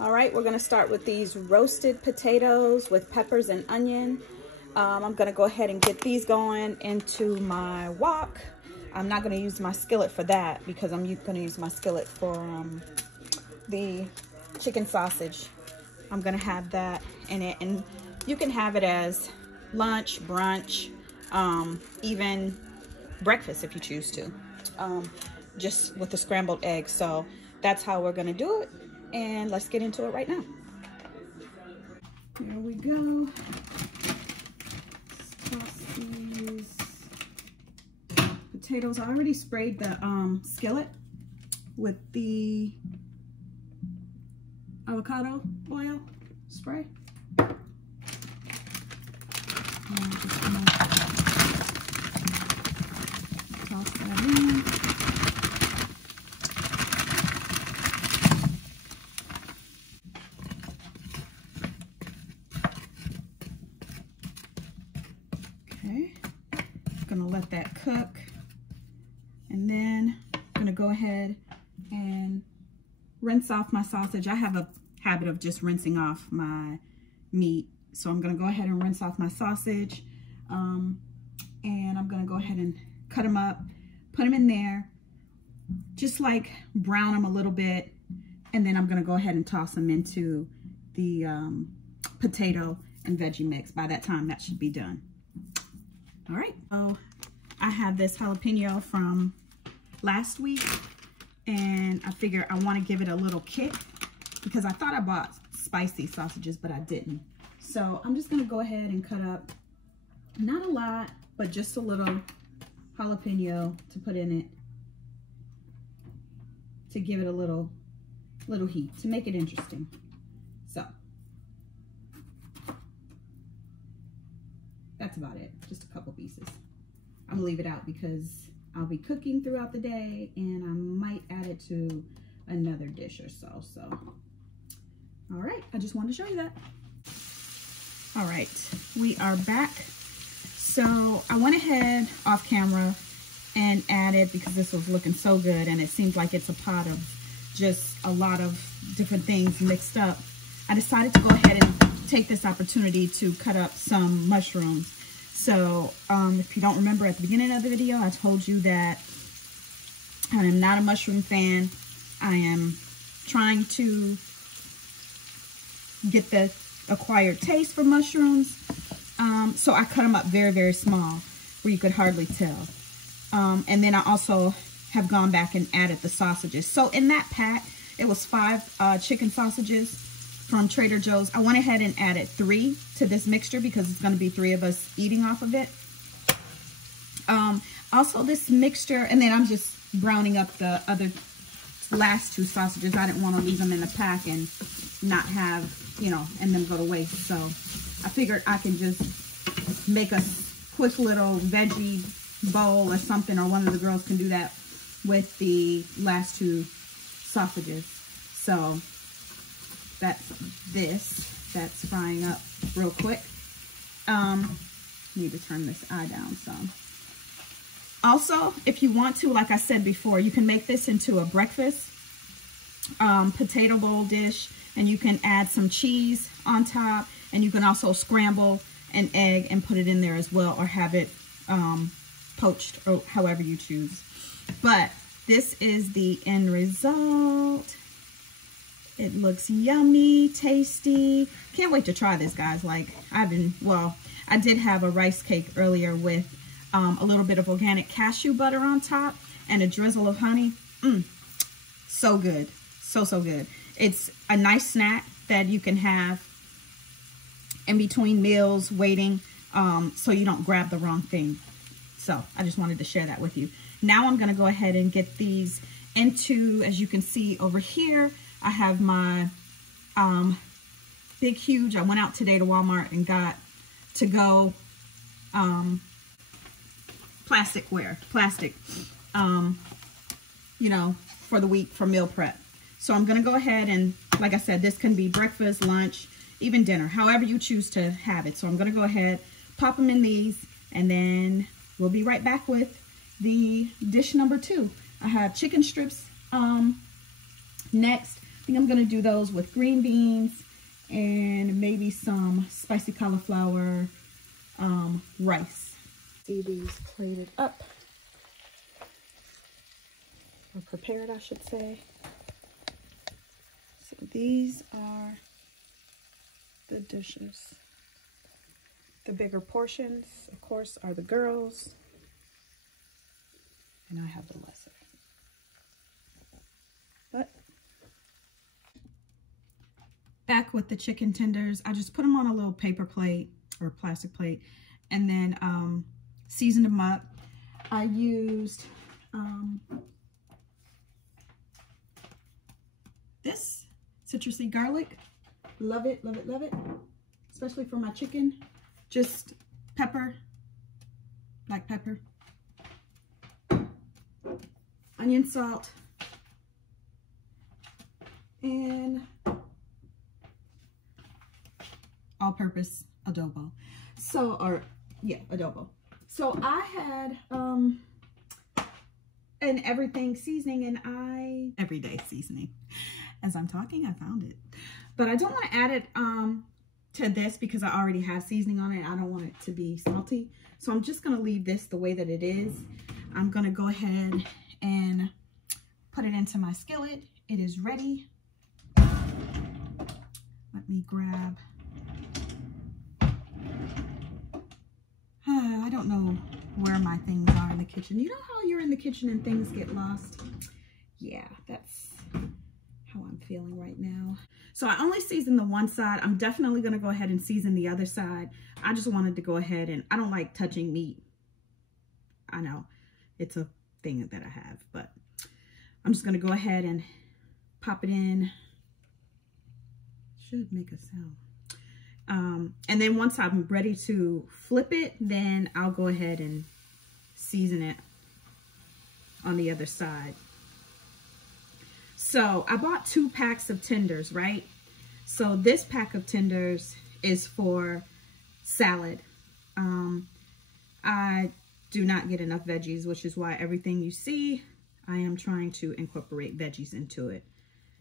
All right, we're gonna start with these roasted potatoes with peppers and onion. I'm gonna go ahead and get these going into my wok. I'm not gonna use my skillet for that because I'm gonna use my skillet for the chicken sausage. I'm gonna have that in it, and you can have it as lunch, brunch, even breakfast if you choose to, just with the scrambled eggs. So that's how we're gonna do it, and let's get into it right now. Here we go. Let's toss these potatoes. I already sprayed the skillet with the avocado oil spray. And just gonna toss that in. Okay, gonna let that cook, and then I'm gonna go ahead and rinse off my sausage. I have a habit of just rinsing off my meat, so I'm gonna go ahead and rinse off my sausage, and I'm gonna go ahead and cut them up, put them in there, just like brown them a little bit, and then I'm gonna go ahead and toss them into the potato and veggie mix. By that time, that should be done. All right, so I have this jalapeno from last week, and I figure I want to give it a little kick because I thought I bought spicy sausages, but I didn't. So I'm just going to go ahead and cut up, not a lot, but just a little jalapeno to put in it to give it a little heat, to make it interesting. So that's about it, just a couple pieces. I'm gonna leave it out because I'll be cooking throughout the day, and I might add it to another dish or so. So, all right, I just wanted to show you that. All right, we are back. So I went ahead off camera and added, because this was looking so good, and it seems like it's a pot of just a lot of different things mixed up. I decided to go ahead and take this opportunity to cut up some mushrooms. So if you don't remember, at the beginning of the video, I told you that I am not a mushroom fan. I am trying to get the acquired taste for mushrooms. So I cut them up very, very small where you could hardly tell. And then I also have gone back and added the sausages. So in that pack, it was 5 chicken sausages from Trader Joe's. I went ahead and added 3 to this mixture because it's going to be 3 of us eating off of it. Also this mixture, and then I'm just browning up the other last 2 sausages. I didn't want to leave them in the pack and not have, you know, and them go to waste. So I figured I can just make a quick little veggie bowl or something, or one of the girls can do that with the last 2 sausages. So that's that's frying up real quick. Need to turn this eye down some. Also, if you want to, like I said before, you can make this into a breakfast potato bowl dish, and you can add some cheese on top, and you can also scramble an egg and put it in there as well, or have it poached, or however you choose. But this is the end result. It looks yummy, tasty. Can't wait to try this, guys. Like, I did have a rice cake earlier with a little bit of organic cashew butter on top and a drizzle of honey. So good. So good. It's a nice snack that you can have in between meals, waiting, so you don't grab the wrong thing. So I just wanted to share that with you. Now I'm going to go ahead and get these into, as you can see over here, I have my Big Huge. I went out today to Walmart and got to go plastic, you know, for the week for meal prep. So I'm going to go ahead and, like I said, this can be breakfast, lunch, even dinner, however you choose to have it. So I'm going to go ahead, pop them in these, and then we'll be right back with the dish number 2. I have chicken strips next. think I'm gonna do those with green beans and maybe some spicy cauliflower rice. See these plated up, or prepared, I should say. So these are the dishes. The bigger portions, of course, are the girls, and I have the lesser. But back with the chicken tenders, I just put them on a little paper plate or plastic plate, and then seasoned them up. I used this citrusy garlic. Love it, love it, love it, especially for my chicken. Just pepper, black pepper, onion, salt, and all-purpose adobo. So, or yeah, adobo. So I had an everything seasoning, and everyday seasoning. As I'm talking, I found it, but I don't want to add it to this because I already have seasoning on it. I don't want it to be salty, so I'm just gonna leave this the way that it is. I'm gonna go ahead and put it into my skillet. It is ready. Let me grab, I don't know where my things are in the kitchen. You know how you're in the kitchen and things get lost? Yeah, that's how I'm feeling right now. So I only seasoned the one side. I'm definitely gonna go ahead and season the other side. I just wanted to go ahead, and I don't like touching meat. I know it's a thing that I have, but I'm just gonna go ahead and pop it in. Should make a sound. And then once I'm ready to flip it, then I'll go ahead and season it on the other side. So I bought 2 packs of tenders, right? So this pack of tenders is for salad. I do not get enough veggies, which is why everything you see, I am trying to incorporate veggies into it.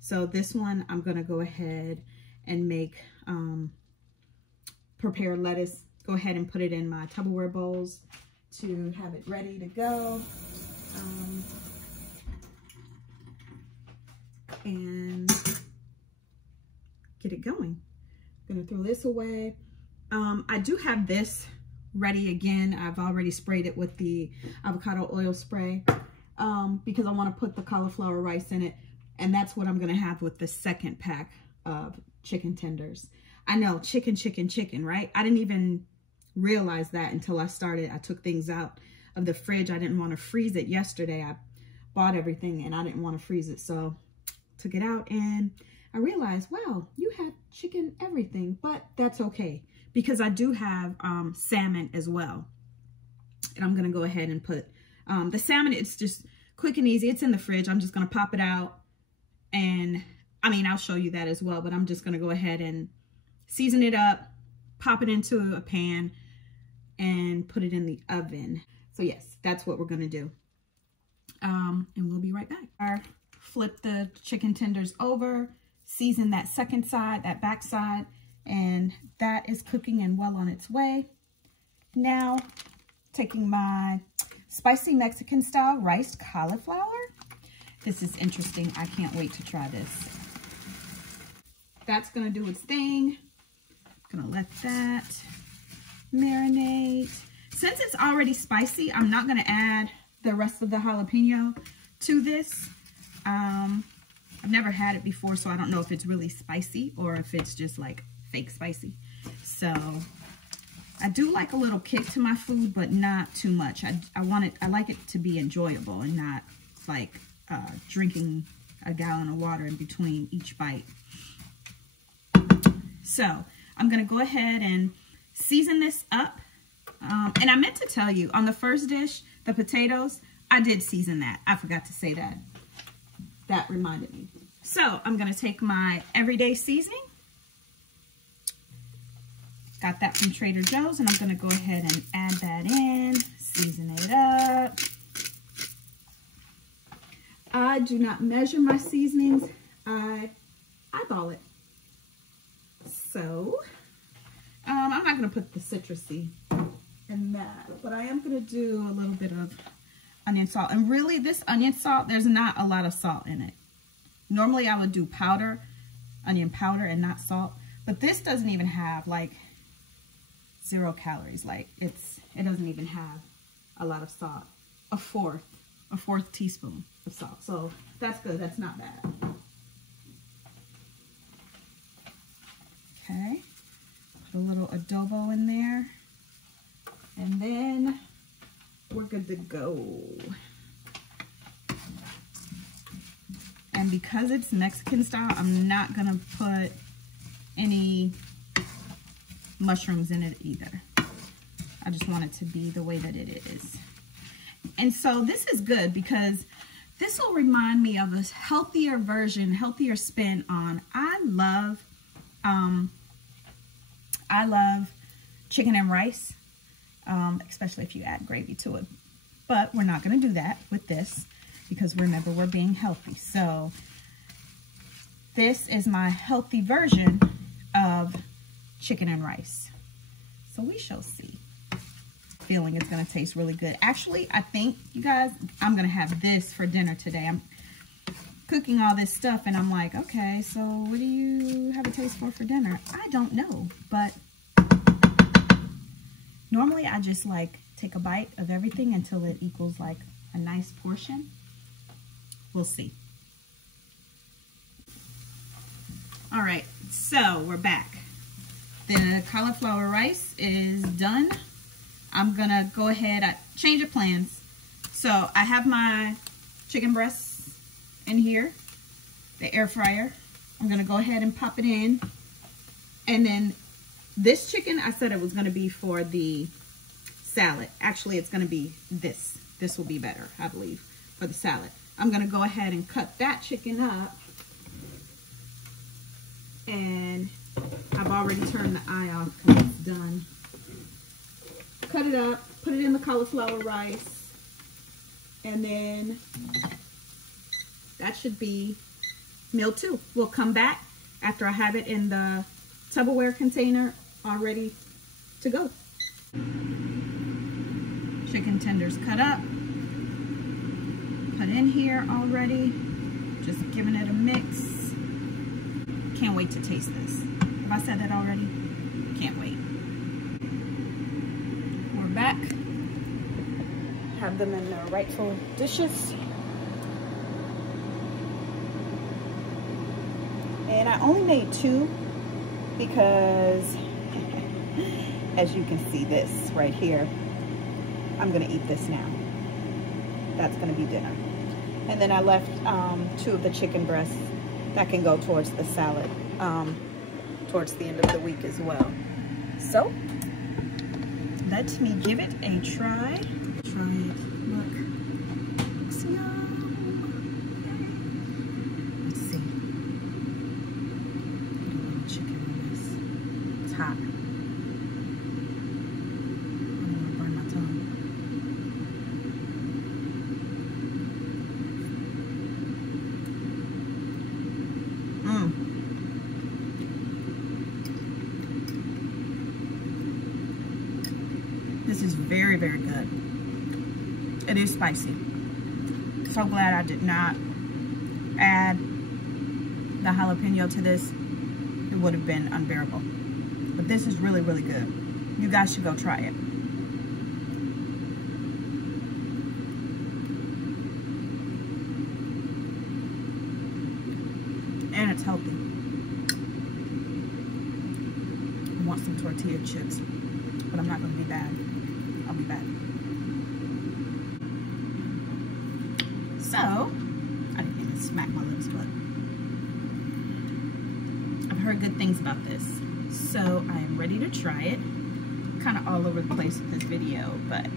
So this one, I'm gonna go ahead and make, prepare lettuce. Go ahead and put it in my Tupperware bowls to have it ready to go. And get it going. I'm gonna throw this away. I do have this ready again. I've already sprayed it with the avocado oil spray because I want to put the cauliflower rice in it, and that's what I'm gonna have with the second pack of chicken tenders. I know, chicken, right? I didn't even realize that until I took things out of the fridge. I didn't want to freeze it yesterday. I bought everything and I didn't want to freeze it, so took it out and I realized, wow, you have chicken everything, but that's okay because I do have salmon as well. And I'm gonna go ahead and put the salmon. It's just quick and easy. It's in the fridge. I'm just gonna pop it out, and I mean, I'll show you that as well, but I'm just gonna go ahead and season it up, pop it into a pan, and put it in the oven. So yes, that's what we're gonna do. And we'll be right back. Flip the chicken tenders over, season that second side, that back side, and that is cooking and well on its way. Now, taking my spicy Mexican style riced cauliflower. This is interesting. I can't wait to try this. That's gonna do its thing. Gonna let that marinate. Since it's already spicy, I'm not gonna add the rest of the jalapeno to this. I've never had it before, so I don't know if it's really spicy or if it's just like fake spicy. So I do like a little kick to my food, but not too much. I like it to be enjoyable and not like drinking a gallon of water in between each bite. So I'm gonna go ahead and season this up. And I meant to tell you, on the first dish, the potatoes, I did season that. I forgot to say that. That reminded me. So I'm gonna take my everyday seasoning. Got that from Trader Joe's, and I'm gonna go ahead and add that in, season it up. I do not measure my seasonings. I eyeball it. So, I'm not going to put the citrusy in that, but I am going to do a little bit of onion salt. And really, this onion salt, there's not a lot of salt in it. Normally, I would do powder, onion powder, and not salt. But this doesn't even have, like, 0 calories. Like, it doesn't even have a lot of salt. A fourth teaspoon of salt. So, that's good. That's not bad. Okay. Put a little adobo in there. And then we're good to go. And because it's Mexican style, I'm not gonna put any mushrooms in it either. I just want it to be the way that it is. And so this is good because this will remind me of a healthier version, healthier spin on, I love chicken and rice, especially if you add gravy to it. But we're not going to do that with this because remember, we're being healthy. So this is my healthy version of chicken and rice. So we shall see. Feeling it's going to taste really good. Actually, I think, you guys, I'm going to have this for dinner today. I'm cooking all this stuff and I'm like, okay, so what do you have a taste for dinner? I don't know, but normally I just like take a bite of everything until it equals like a nice portion. We'll see. All right, so we're back. The cauliflower rice is done. I'm gonna go ahead, change of plans. So I have my chicken breasts in here, the air fryer. I'm gonna go ahead and pop it in. And then this chicken, I said it was gonna be for the salad. Actually, it's gonna be this. This will be better, I believe, for the salad. I'm gonna go ahead and cut that chicken up. And I've already turned the eye off because it's done. Cut it up, put it in the cauliflower rice, and then that should be meal 2. We'll come back after I have it in the Tupperware container all ready to go. Chicken tenders cut up, put in here already, just giving it a mix. Can't wait to taste this. Have I said that already? Can't wait. Back, have them in their rightful dishes, and I only made 2 because as you can see this right here, I'm gonna eat this now. That's gonna be dinner. And then I left 2 of the chicken breasts that can go towards the salad towards the end of the week as well. So let me give it a try. Try it. Look. Looks yum. Let's see. Put a little chicken on this. It's hot. I don't want to burn my tongue. This is very, very good. It is spicy. So glad I did not add the jalapeno to this. It would have been unbearable. But this is really, really good. You guys should go try it. And it's healthy. I want some tortilla chips, but I'm not going to be bad. I'll be back. So, I didn't mean to smack my lips, but I've heard good things about this. So, I am ready to try it. Kind of all over the place with this video, but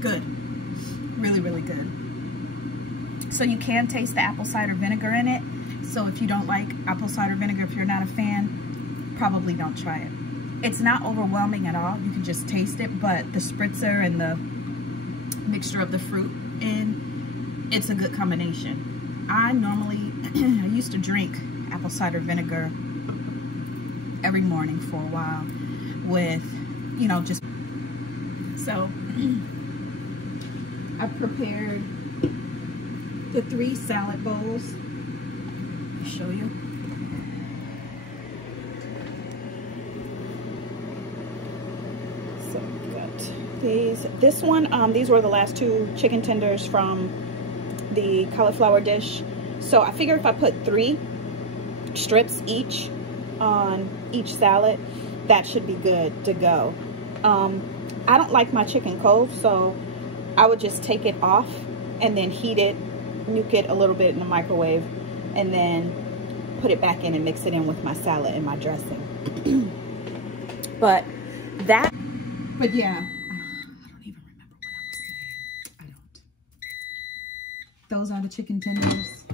good. Really, really good. So you can taste the apple cider vinegar in it. So if you don't like apple cider vinegar, if you're not a fan, probably don't try it. It's not overwhelming at all. You can just taste it, but the spritzer and the mixture of the fruit it's a good combination. I normally, I used to drink apple cider vinegar every morning for a while with, you know, just, so I've prepared the 3 salad bowls. I'll show you. So we got these. This one, these were the last 2 chicken tenders from the cauliflower dish. So I figure if I put 3 strips each on each salad, that should be good to go. I don't like my chicken cold, so I would just take it off and then heat it, nuke it a little bit in the microwave, and then put it back in and mix it in with my salad and my dressing. But yeah, I don't even remember what I was saying. I don't. Those are the chicken tenders.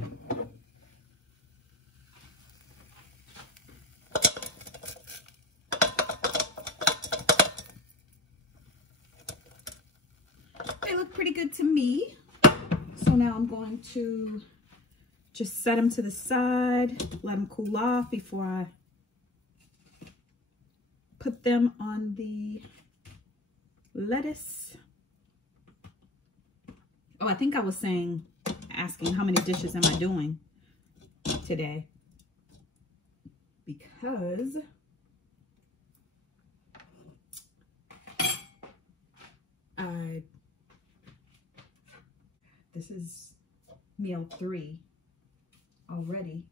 They look pretty good to me. So now I'm going to just set them to the side, let them cool off before I put them on the lettuce. Oh, I think I was asking how many dishes am I doing today? Because this is meal 3 already.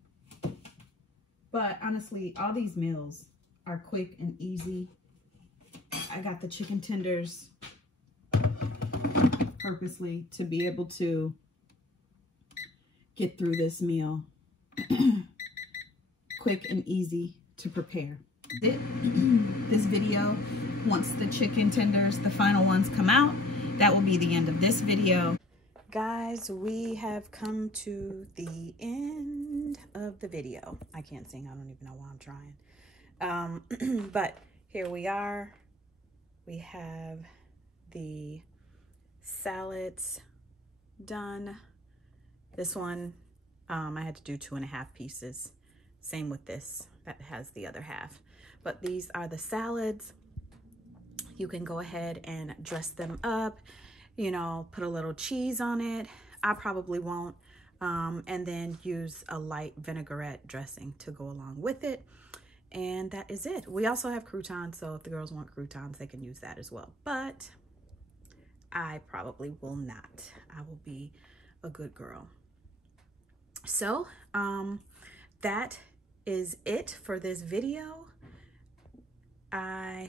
But honestly, all these meals are quick and easy. I got the chicken tenders purposely to be able to get through this meal. Quick and easy to prepare. This video, once the chicken tenders, the final ones, come out, that will be the end of this video. Guys, we have come to the end of the video. I can't sing. I don't even know why I'm trying. But here we are. We have the salads done. This one, I had to do 2.5 pieces. Same with this. That has the other half. But these are the salads. You can go ahead and dress them up. You know, put a little cheese on it. I probably won't. And then use a light vinaigrette dressing to go along with it. And that is it. We also have croutons, so if the girls want croutons, they can use that as well. But I probably will not. I will be a good girl. So, that is it for this video. All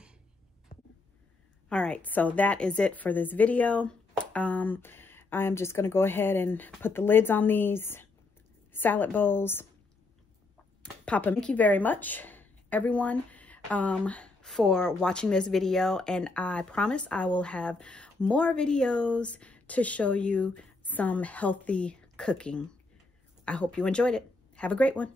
right, so that is it for this video. I'm just gonna go ahead and put the lids on these salad bowls. Pop them. Thank you very much, everyone, for watching this video. And I promise I will have more videos to show you some healthy cooking. I hope you enjoyed it. Have a great one.